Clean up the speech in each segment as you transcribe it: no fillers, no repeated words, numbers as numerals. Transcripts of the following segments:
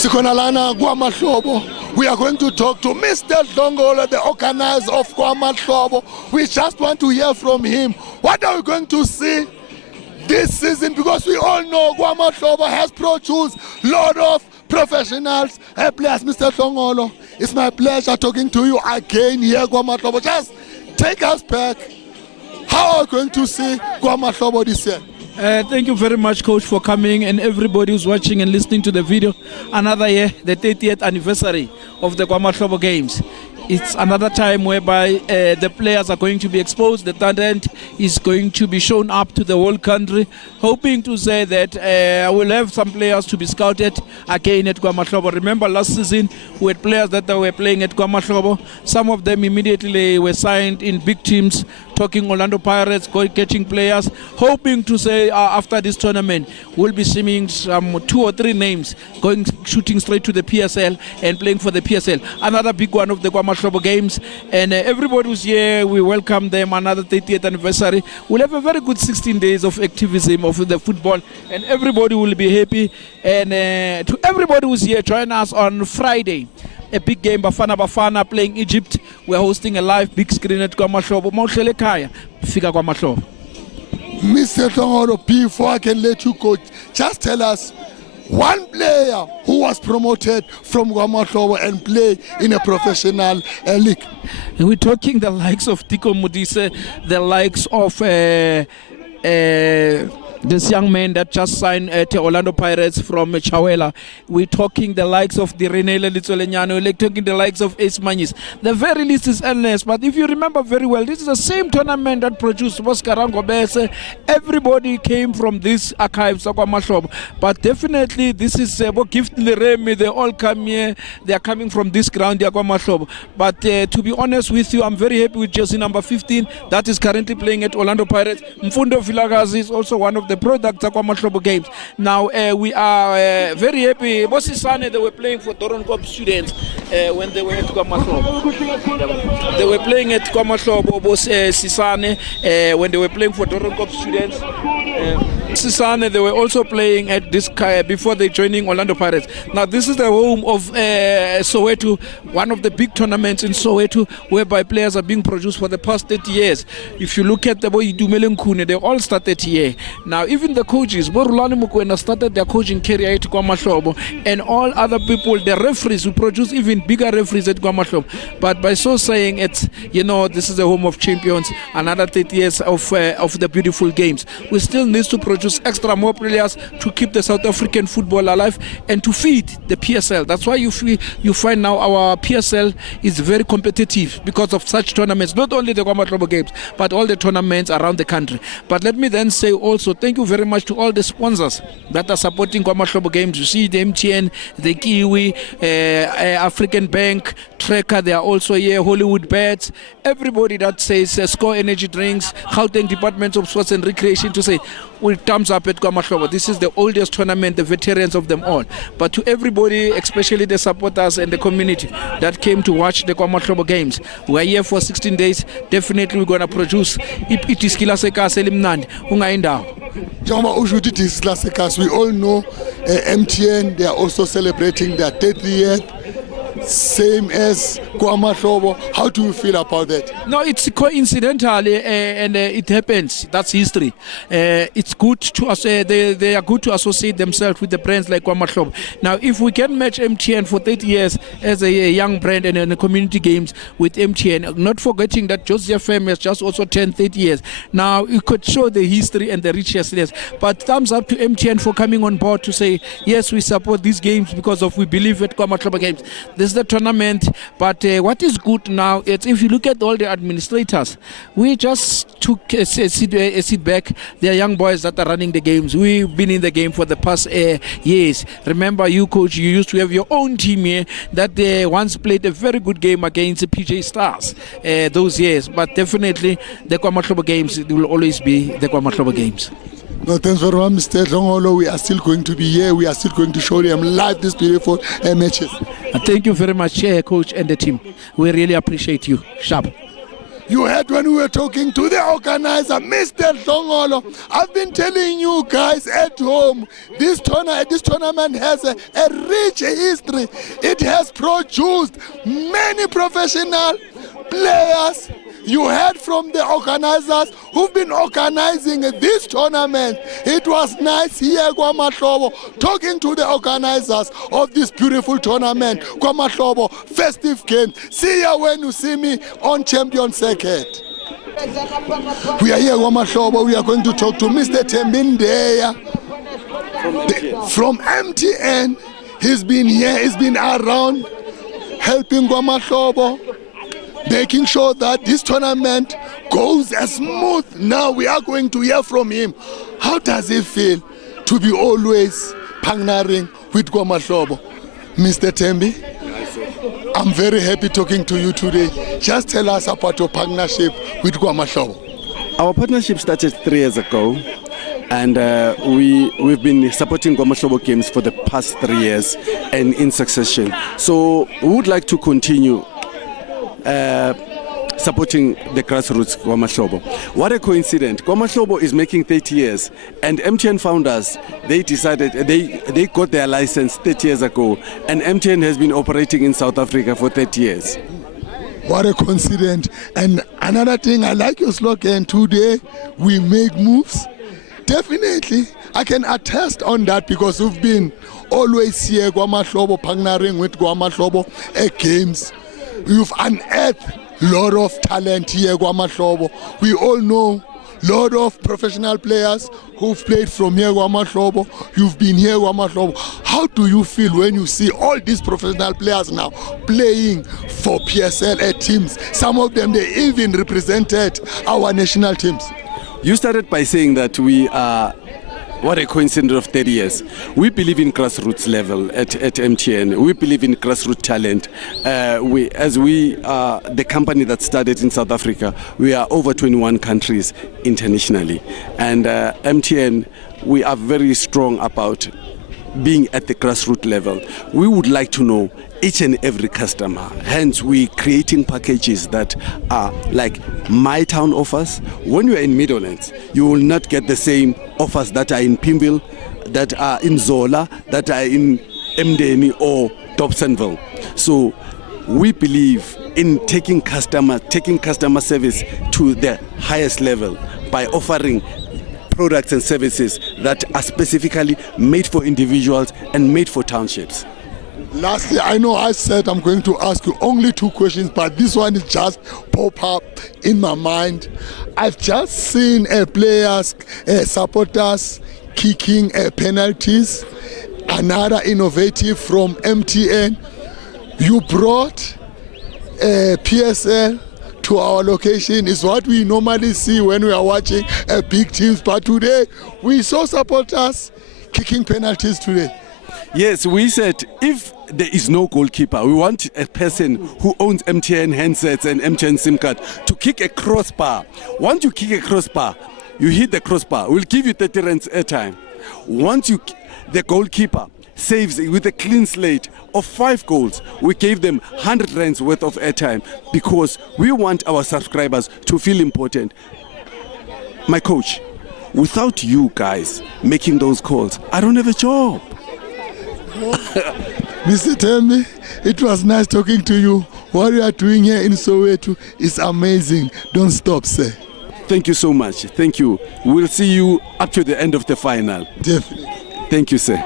Sikonalana KwaMahlobo. We are going to talk to Mr. Dlongolo, the organizer of KwaMahlobo. We just want to hear from him. What are we going to see this season? Because we all know KwaMahlobo has produced a lot of professionals and players. Mr. Dlongolo, it's my pleasure talking to you again here, KwaMahlobo. Just take us back. How are we going to see KwaMahlobo this year? Thank you very much, Coach, for coming, and everybody who's watching and listening to the video. Another year, the 30th anniversary of the KwaMahlobo Games. It's another time whereby the players are going to be exposed. The talent is going to be shown up to the whole country, hoping to say that we'll have some players to be scouted again at KwaMahlobo. Remember last season we had players that were playing at KwaMahlobo. Some of them immediately were signed in big teams, talking Orlando Pirates, getting players, hoping to say after this tournament we'll be seeing some 2 or 3 names shooting straight to the PSL and playing for the PSL. Another big one of the KwaMahlobo Games, and everybody who's here, we welcome them. Another 30th anniversary. We'll have a very good 16 days of activism of the football, and everybody will be happy. And to everybody who's here, join us on Friday. A big game, Bafana playing Egypt. We're hosting a live big screen at KwaMahlobo. Mawuhlele ekhaya, fika KwaMahlobo. Mr. Dlongolo, before I can let you go, just tell us one player who was promoted from KwaMahlobo and play in a professional league. We're talking the likes of Tiko Modise, the likes of this young man that just signed at Orlando Pirates from Chawela. We're talking the likes of the Renele Litsolenyano. We're talking the likes of Ace Manis. The very list is endless, but if you remember very well, this is the same tournament that produced Boskarango Bese. Everybody came from this archives of KwaMahlobo, but definitely this is Gift Leremi. They all come here. They are coming from this ground here, KwaMahlobo. But to be honest with you, I'm very happy with jersey number 15 that is currently playing at Orlando Pirates. Mfundo Vilagazi is also one of the products of KwaMahlobo Games. Now we are very happy. Bosisane, they were playing for Doronkop students when they were at KwaMahlobo. They were playing at KwaMahlobo, Sisane, when they were playing for Doronkop students. Sisane, they were also playing at this before they joining Orlando Pirates. Now this is the home of Soweto, one of the big tournaments in Soweto, whereby players are being produced for the past 30 years. If you look at the boy Dumele Nkune, they all started here. Now even the coaches, Borulani Mukwena started their coaching career at KwaMahlobo, and all other people, the referees who produce even bigger referees at KwaMahlobo. But by so saying, it's, you know, this is the home of champions, another 30 years of the beautiful games. We still need to produce extra more players to keep the South African football alive and to feed the PSL. That's why you find now our PSL is very competitive because of such tournaments, not only the KwaMahlobo Games, but all the tournaments around the country. But let me then say also, thank you very much to all the sponsors that are supporting KwaMahlobo Games. You see the MTN, the Kiwi, African Bank, Tracker, they are also here, Hollywood Bets, everybody that says Score Energy Drinks, Gauteng Department of Sports and Recreation to say, well, thumbs up at KwaMahlobo. This is the oldest tournament, the veterans of them all. But to everybody, especially the supporters and the community that came to watch the KwaMahlobo Games, we are here for 16 days. Definitely we're going to produce. It is Kilaseka Selimnand, Ungaindao. We all know MTN, they are also celebrating their 30th, same as KwaMahlobo. How do you feel about that? No, it's coincidental and it happens. That's history. It's good to they are good to associate themselves with the brands like KwaMahlobo. Now, if we can match MTN for 30 years as a young brand and in the community games with MTN, not forgetting that Joseph FM has just also turned 30 years. Now, it could show the history and the richness. But thumbs up to MTN for coming on board to say, yes, we support these games because of we believe at KwaMahlobo Games. This is the tournament, but what is good now is if you look at all the administrators, we just took a seat back. They are young boys that are running the games. We've been in the game for the past years. Remember, you coach, you used to have your own team here that once played a very good game against the PJ Stars those years. But definitely the KwaMahlobo Games, it will always be the KwaMahlobo Games. No, thanks very much, Mr. Dlongolo. We are still going to be here. We are still going to show them live these beautiful matches. Thank you very much, Coach and the team. We really appreciate you. Sharp. You heard when we were talking to the organizer, Mr. Dongolo. I've been telling you guys at home, this tournament has a rich history. It has produced many professional players. You heard from the organizers who've been organizing this tournament. It was nice here, KwaMahlobo, talking to the organizers of this beautiful tournament, KwaMahlobo Festive Games. See you when you see me on Champion Circuit. We are here, KwaMahlobo. We are going to talk to Mr. Tembindeya from MTN. He's been here, he's been around helping KwaMahlobo, making sure that this tournament goes as smooth. Now we are going to hear from him. How does it feel to be always partnering with KwaMahlobo? Mr. Tembi, I'm very happy talking to you today. Just tell us about your partnership with KwaMahlobo. Our partnership started 3 years ago, and we've been supporting KwaMahlobo Games for the past 3 years and in succession. So we would like to continue supporting the grassroots KwaMahlobo. What a coincidence. KwaMahlobo is making 30 years, and MTN founders, they decided, they got their license 30 years ago, and MTN has been operating in South Africa for 30 years. What a coincidence. And another thing, I like your slogan, today we make moves. Definitely, I can attest on that because we've been always here, KwaMahlobo, partnering with KwaMahlobo at games. You've unearthed a lot of talent here, KwaMahlobo. We all know a lot of professional players who've played from here, KwaMahlobo. You've been here, KwaMahlobo. How do you feel when you see all these professional players now playing for PSL at teams? Some of them, they even represented our national teams. You started by saying that we are, what a coincidence of 30 years. We believe in grassroots level at MTN. We believe in grassroots talent. We are the company that started in South Africa. We are over 21 countries internationally. And MTN, we are very strong about being at the grassroots level. We would like to know each and every customer. Hence, we creating packages that are like My Town offers. When you are in Meadowlands, you will not get the same offers that are in Pimville, that are in Zola, that are in Mdeni or Dobsonville. So we believe in taking customer service to the highest level by offering products and services that are specifically made for individuals and made for townships. Lastly, I know I said I'm going to ask you only 2 questions, but this one is just pop up in my mind. I've just seen players, supporters kicking penalties. Another innovative from MTN. You brought PSL to our location. Is what we normally see when we are watching big teams, but today we saw supporters kicking penalties today. Yes, we said if there is no goalkeeper, we want a person who owns MTN handsets and MTN SIM card to kick a crossbar. Once you kick a crossbar, you hit the crossbar. We'll give you 30 rands airtime. Once the goalkeeper saves with a clean slate of 5 goals, we gave them 100 rands worth of airtime because we want our subscribers to feel important. My coach, without you guys making those calls, I don't have a job. Mr. Tembi, it was nice talking to you. What you are doing here in Soweto is amazing. Don't stop, sir. Thank you so much. Thank you. We'll see you up to the end of the final. Definitely. Thank you, sir.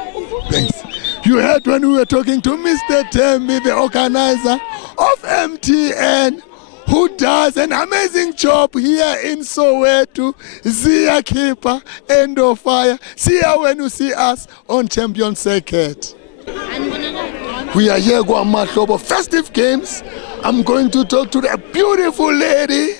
Thanks. You heard when we were talking to Mr. Tembi, the organizer of MTN, who does an amazing job here in Soweto. Zia Keeper, End of Fire. See you when you see us on Champion Circuit. We are here, KwaMahlobo Festive Games. I'm going to talk to the beautiful lady,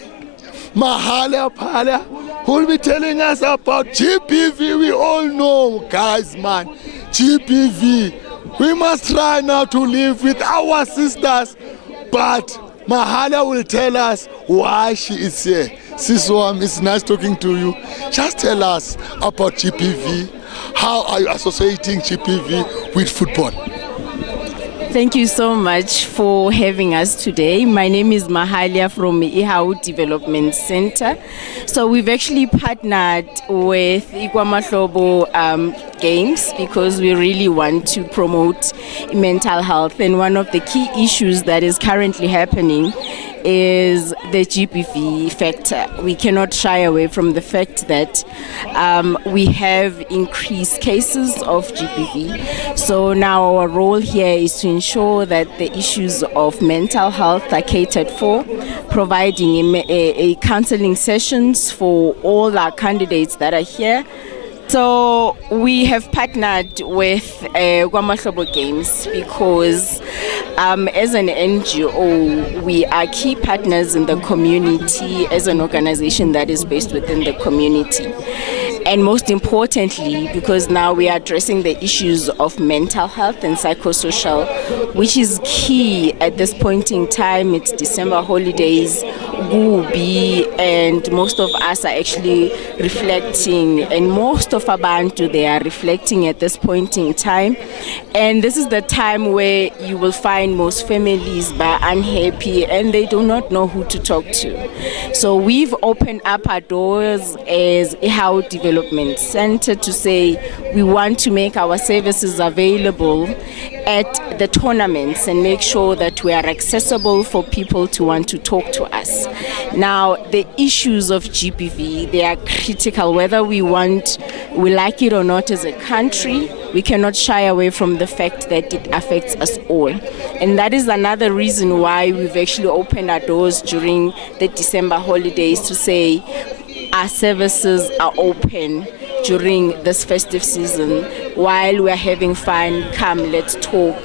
Mahala, who will be telling us about GBV. We all know, guys, man, GBV. We must try now to live with our sisters, but Mahala will tell us why she is here. Siswam, it's nice talking to you. Just tell us about GBV. How are you associating GBV with football? Thank you so much for having us today. My name is Mahalia from Ihau Development Center. So we've actually partnered with KwaMahlobo Games because we really want to promote mental health. And one of the key issues that is currently happening is the GBV factor. We cannot shy away from the fact that we have increased cases of GBV. So now our role here is to ensure that the issues of mental health are catered for, providing a counseling sessions for all our candidates that are here. So we have partnered with KwaMahlobo Games because as an NGO, we are key partners in the community as an organization that is based within the community. And most importantly, because now we are addressing the issues of mental health and psychosocial, which is key at this point in time. It's December holidays, Gubi, and most of us are actually reflecting, and most of Abantu, they are reflecting at this point in time. And this is the time where you will find most families are unhappy and they do not know who to talk to. So we've opened up our doors as Ihau Development Center to say we want to make our services available at the tournaments and make sure that we are accessible for people to want to talk to us. Now, the issues of GBV, they are critical, whether we like it or not as a country. We cannot shy away from the fact that it affects us all. And that is another reason why we've actually opened our doors during the December holidays to say our services are open during this festive season. While we're having fun, come, let's talk,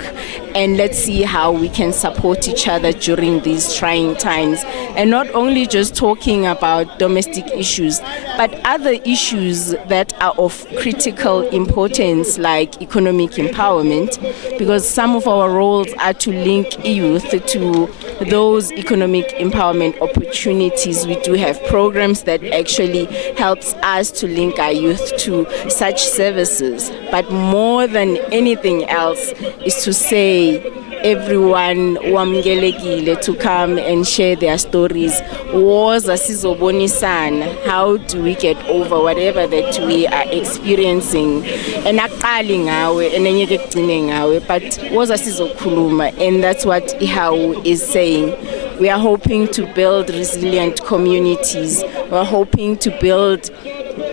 and let's see how we can support each other during these trying times. And not only just talking about domestic issues, but other issues that are of critical importance, like economic empowerment, because some of our roles are to link youth to those economic empowerment opportunities. We do have programs that actually helps us to link our youth to such services. But more than anything else is to say everyone wamgelekile to come and share their stories. Woza sizobonisana. How do we get over whatever that we are experiencing? And aqali ngawe enenye ke kugcine ngawe, but woza sizokhuluma, and that's what Ihau is saying. We are hoping to build resilient communities. We're hoping to build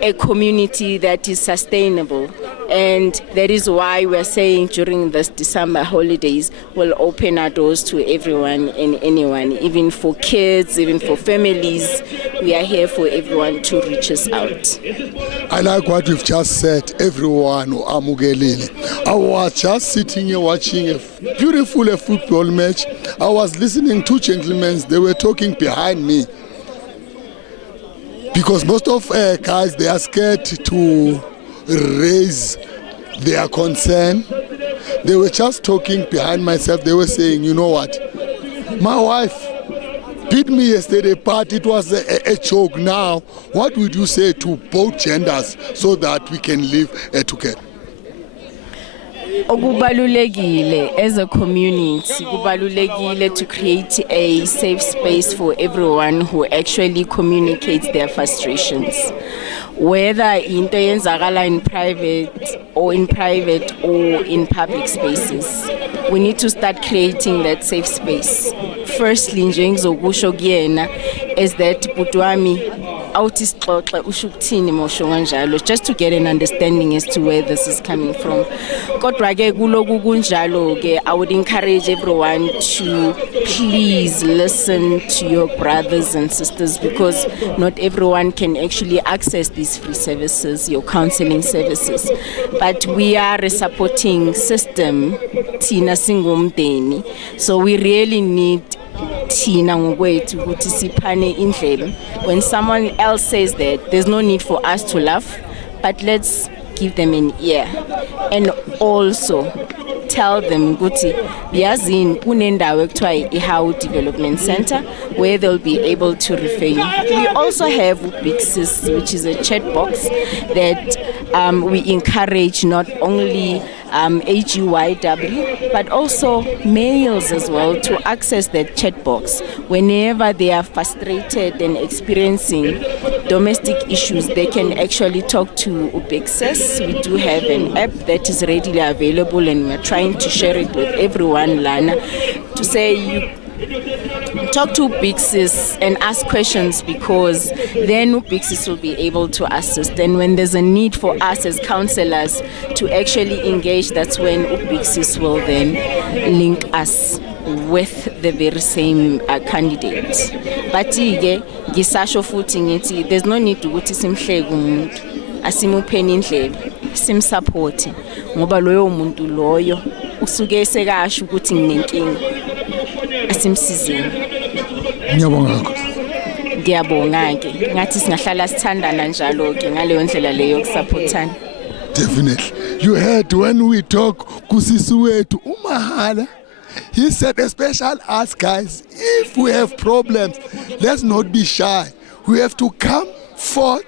a community that is sustainable. And that is why we're saying during this December holidays, we'll open our doors to everyone and anyone, even for kids, even for families. We are here for everyone to reach us out. I like what you've just said, everyone amukelile. I was just sitting here watching a beautiful football match. I was listening to gentlemen, they were talking behind me. Because most of guys, they are scared to raise their concern. They were just talking behind myself. They were saying, you know what? My wife beat me yesterday, but it was a joke. Now, what would you say to both genders so that we can live together? Okubalulekile as a community, kubalulekile to create a safe space for everyone who actually communicates their frustrations. Whether into yenzakala in private or in public spaces, we need to start creating that safe space. Firstly, njengizokusho kuyena is that Butwami just to get an understanding as to where this is coming from. I would encourage everyone to please listen to your brothers and sisters, because not everyone can actually access these free services, your counseling services. But we are a supporting system, Tina Singumdeni. So we really need when someone else says that, there's no need for us to laugh, but let's give them an ear. And also tell them ukuthi yazini kunendawo ekuthiwa Ihau Development Center where they'll be able to refer you. We also have Big Sis, which is a chat box that we encourage not only AGYW, but also males as well to access the chat box whenever they are frustrated and experiencing domestic issues. They can actually talk to Ubixis. We do have an app that is readily available, and we're trying to share it with everyone, Lana, to say you talk to Ubixis and ask questions, because then Ubixis will be able to assist. And when there's a need for us as counselors to actually engage, that's when Ubixis will then link us with the very same candidate. But gisasho futhi ngithi there's no need ukuthi simhleke umuntu, asimupheni indlebe, simsupport, ngoba loyo umuntu loyo usuke esekasho ukuthi nginenkinga, asimsizeni. Ngiyabonga kakhulu. Ngiyabonga ke, ngathi singahlala sithandana njalo ke ngaleyo ndlela leyo kusupportana. Definitely. You heard when we talk kusisiwethu uMahala, he said, especially us guys, if we have problems, let's not be shy. We have to come forth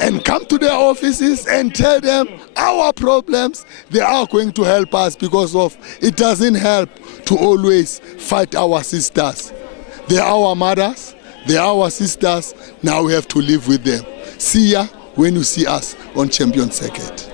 and come to their offices and tell them our problems. They are going to help us, because of it doesn't help to always fight our sisters. They are our mothers, they are our sisters. Now we have to live with them. See ya when you see us on Champion Circuit.